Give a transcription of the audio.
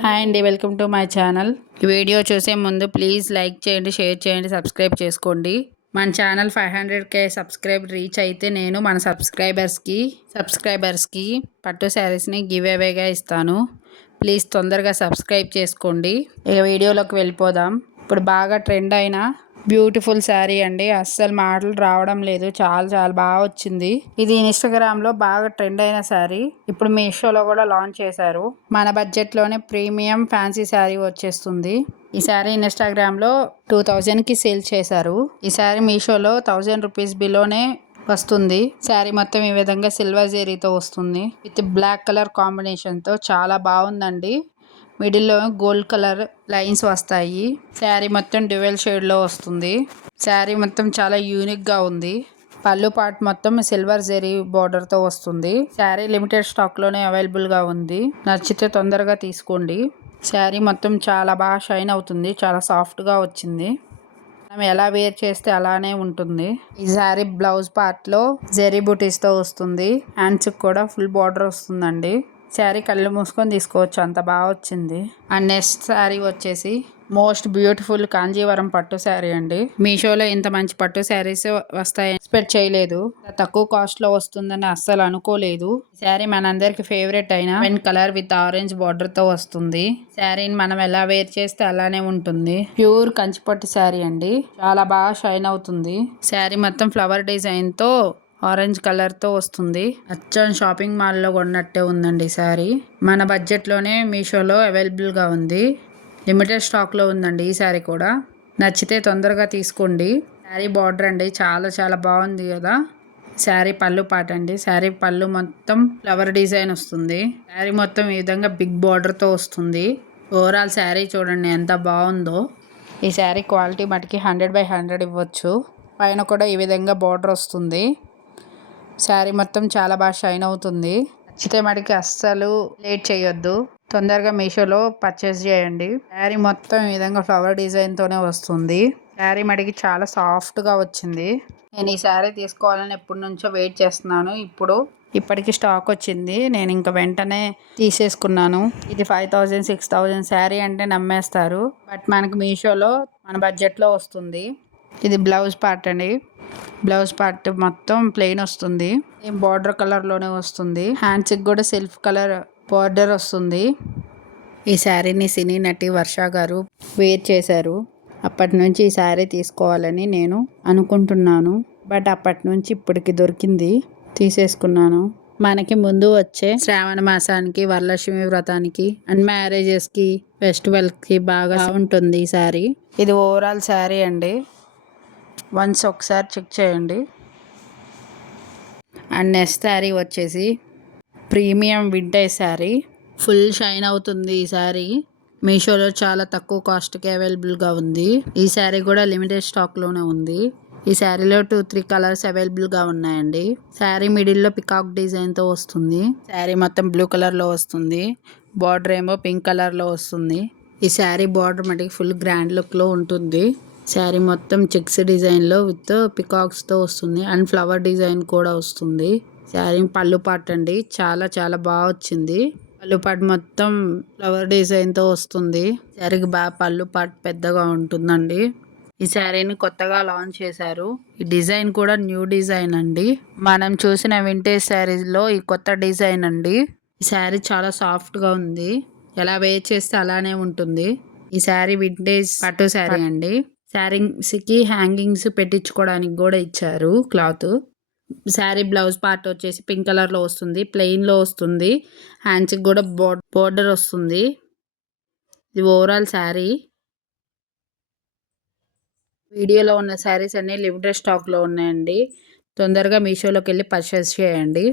Hi అండి, welcome to my channel. ఈ video చూసే ముందు ప్లీజ్ లైక్ చేయండి, షేర్ చేయండి, సబ్స్క్రైబ్ చేసుకోండి. మన ఛానల్ 500K సబ్స్క్రైబ్ రీచ్ అయితే నేను మన సబ్స్క్రైబర్స్కి పట్టు శారీస్ని గివ్ అవేగా ఇస్తాను. ప్లీజ్ తొందరగా సబ్స్క్రైబ్ చేసుకోండి. ఇక వీడియోలోకి వెళ్ళిపోదాం. ఇప్పుడు బాగా ట్రెండ్ అయిన బ్యూటిఫుల్ శారీ అండి. అస్సలు మాటలు రావడం లేదు, చాలా చాలా బాగా వచ్చింది. ఇది ఇన్స్టాగ్రామ్లో బాగా ట్రెండ్ అయిన శారీ. ఇప్పుడు మీషోలో కూడా లాంచ్ చేశారు. మన బడ్జెట్లోనే ప్రీమియం ఫ్యాన్సీ శారీ వచ్చేస్తుంది. ఈ శారీ ఇన్స్టాగ్రామ్లో 2000కి సేల్ చేశారు. ఈ శారీ మీషోలో 1000 రూపీస్ బిలోనే వస్తుంది. శారీ మొత్తం ఈ విధంగా సిల్వర్ జెరీతో వస్తుంది. విత్ బ్లాక్ కలర్ కాంబినేషన్తో చాలా బాగుందండి. మిడిల్లో గోల్డ్ కలర్ లైన్స్ వస్తాయి. శారీ మొత్తం డ్యూయల్ షేడ్లో వస్తుంది. శారీ మొత్తం చాలా యూనిక్గా ఉంది. పళ్ళు పార్ట్ మొత్తం సిల్వర్ జెరీ బార్డర్తో వస్తుంది. శారీ లిమిటెడ్ స్టాక్లోనే అవైలబుల్గా ఉంది. నచ్చితే తొందరగా తీసుకోండి. శారీ మొత్తం చాలా బాగా షైన్ అవుతుంది, చాలా సాఫ్ట్గా వచ్చింది. మనం ఎలా వేర్ చేస్తే అలానే ఉంటుంది. ఈ శారీ బ్లౌజ్ పార్ట్లో జెరీ బూటీస్తో వస్తుంది. హ్యాండ్స్కి కూడా ఫుల్ బార్డర్ వస్తుందండి. శారీ కళ్ళు మూసుకొని తీసుకోవచ్చు, అంత బాగా వచ్చింది. అండ్ నెక్స్ట్ శారీ వచ్చేసి మోస్ట్ బ్యూటిఫుల్ కాంజీవరం పట్టు శారీ అండి. మీషోలో ఇంత మంచి పట్టు శారీస్ వస్తాయని ఎక్స్పెక్ట్ చేయలేదు. తక్కువ కాస్ట్లో వస్తుందని అస్సలు అనుకోలేదు. శారీ మనందరికి ఫేవరెట్ అయిన రెడ్ కలర్ విత్ ఆరెంజ్ బార్డర్తో వస్తుంది. శారీని మనం ఎలా వేర్ చేస్తే అలానే ఉంటుంది. ప్యూర్ కంచిపట్టు శారీ అండి, చాలా బాగా షైన్ అవుతుంది. శారీ మొత్తం ఫ్లవర్ డిజైన్తో ఆరెంజ్ కలర్తో వస్తుంది. అచ్చం షాపింగ్ మాల్లో కొన్నట్టే ఉందండి శారీ. మన బడ్జెట్లోనే మీషోలో అవైలబుల్గా ఉంది. లిమిటెడ్ స్టాక్లో ఉందండి ఈ శారీ కూడా. నచ్చితే తొందరగా తీసుకోండి. శారీ బార్డర్ అండి చాలా చాలా బాగుంది కదా. శారీ పళ్ళు పాట అండి. శారీ పళ్ళు మొత్తం ఫ్లవర్ డిజైన్ వస్తుంది. శారీ మొత్తం ఈ విధంగా బిగ్ బార్డర్తో వస్తుంది. ఓవరాల్ శారీ చూడండి ఎంత బాగుందో. ఈ శారీ క్వాలిటీ మటుకి 100/100 ఇవ్వచ్చు. పైన కూడా ఈ విధంగా బార్డర్ వస్తుంది. శారీ మొత్తం చాలా బాగా షైన్ అవుతుంది. నచ్చితే మటుకి అస్సలు లేట్ చేయొద్దు, తొందరగా మీషోలో పర్చేస్ చేయండి. శారీ మొత్తం ఈ విధంగా ఫ్లవర్ డిజైన్తోనే వస్తుంది. శారీ మటుకి చాలా సాఫ్ట్గా వచ్చింది. నేను ఈ శారీ తీసుకోవాలని ఎప్పటి నుంచో వెయిట్ చేస్తున్నాను. ఇప్పటికి స్టాక్ వచ్చింది. నేను ఇంకా వెంటనే తీసేసుకున్నాను. ఇది 5000 6000 శారీ అంటే నమ్మేస్తారు. బట్ మనకు మీషోలో మన బడ్జెట్లో వస్తుంది. ఇది బ్లౌజ్ పార్ట్ అండి. బ్లౌజ్ పార్ట్ మొత్తం ప్లెయిన్ వస్తుంది. బార్డర్ కలర్లోనే వస్తుంది. హ్యాండ్స్కి కూడా సెల్ఫ్ కలర్ బార్డర్ వస్తుంది. ఈ శారీని సినీ నటి వర్ష గారు వేర్ చేశారు. అప్పటి నుంచి ఈ శారీ తీసుకోవాలని నేను అనుకుంటున్నాను. బట్ అప్పటి నుంచి ఇప్పటికి దొరికింది, తీసేసుకున్నాను. మనకి ముందు వచ్చే శ్రావణ మాసానికి, వరలక్ష్మి వ్రతానికి అండ్ మ్యారేజెస్కి, ఫెస్టివల్కి బాగా ఉంటుంది ఈ శారీ. ఇది ఓవరాల్ శారీ అండి. వన్స్ ఒకసారి చెక్ చేయండి. అండ్ నెక్స్ట్ శారీ వచ్చేసి premium vintage sari. Full shine అవుతుంది ఈ శారీ. మీషోలో చాలా తక్కువ కాస్ట్కి అవైలబుల్గా ఉంది. ఈ శారీ కూడా లిమిటెడ్ స్టాక్లోనే ఉంది. ఈ శారీలో 2-3 కలర్స్ అవైలబుల్గా ఉన్నాయండి. శారీ మిడిల్లో పికాక్ డిజైన్తో వస్తుంది. శారీ మొత్తం బ్లూ కలర్లో వస్తుంది. బార్డర్ ఏమో పింక్ కలర్లో వస్తుంది. ఈ శారీ బార్డర్ మటుకు ఫుల్ గ్రాండ్ లుక్లో ఉంటుంది. శారీ మొత్తం చెక్స్ డిజైన్లో విత్ పికాక్స్తో వస్తుంది. అండ్ ఫ్లవర్ డిజైన్ కూడా వస్తుంది. శారీ పళ్ళు పార్ట్ అండి, చాలా చాలా బాగా వచ్చింది. పళ్ళు పార్ట్ మొత్తం ఫ్లవర్ డిజైన్తో వస్తుంది. శారీకి బాగా పళ్ళు పార్ట్ పెద్దగా ఉంటుందండి. ఈ శారీని కొత్తగా లాంచ్ చేశారు. ఈ డిజైన్ కూడా న్యూ డిజైన్ అండి. మనం చూసిన వింటేజ్ శారీస్లో ఈ కొత్త డిజైన్ అండి. ఈ శారీ చాలా సాఫ్ట్గా ఉంది. ఎలా వేర్ చేస్తే అలానే ఉంటుంది. ఈ శారీ వింటేజ్ పట్టు శారీ అండి. శారీస్కి హ్యాంగింగ్స్ పెట్టించుకోవడానికి కూడా ఇచ్చారు క్లాత్. శారీ బ్లౌజ్ పార్ట్ వచ్చేసి పింక్ కలర్లో వస్తుంది, ప్లెయిన్లో వస్తుంది. హ్యాండ్స్కి కూడా బోర్డర్ వస్తుంది. ఇది ఓవరాల్ శారీ. వీడియోలో ఉన్న శారీస్ అన్నీ లిమిటెడ్ స్టాక్లో ఉన్నాయండి. తొందరగా మీషోలోకి వెళ్ళి పర్చేస్ చేయండి.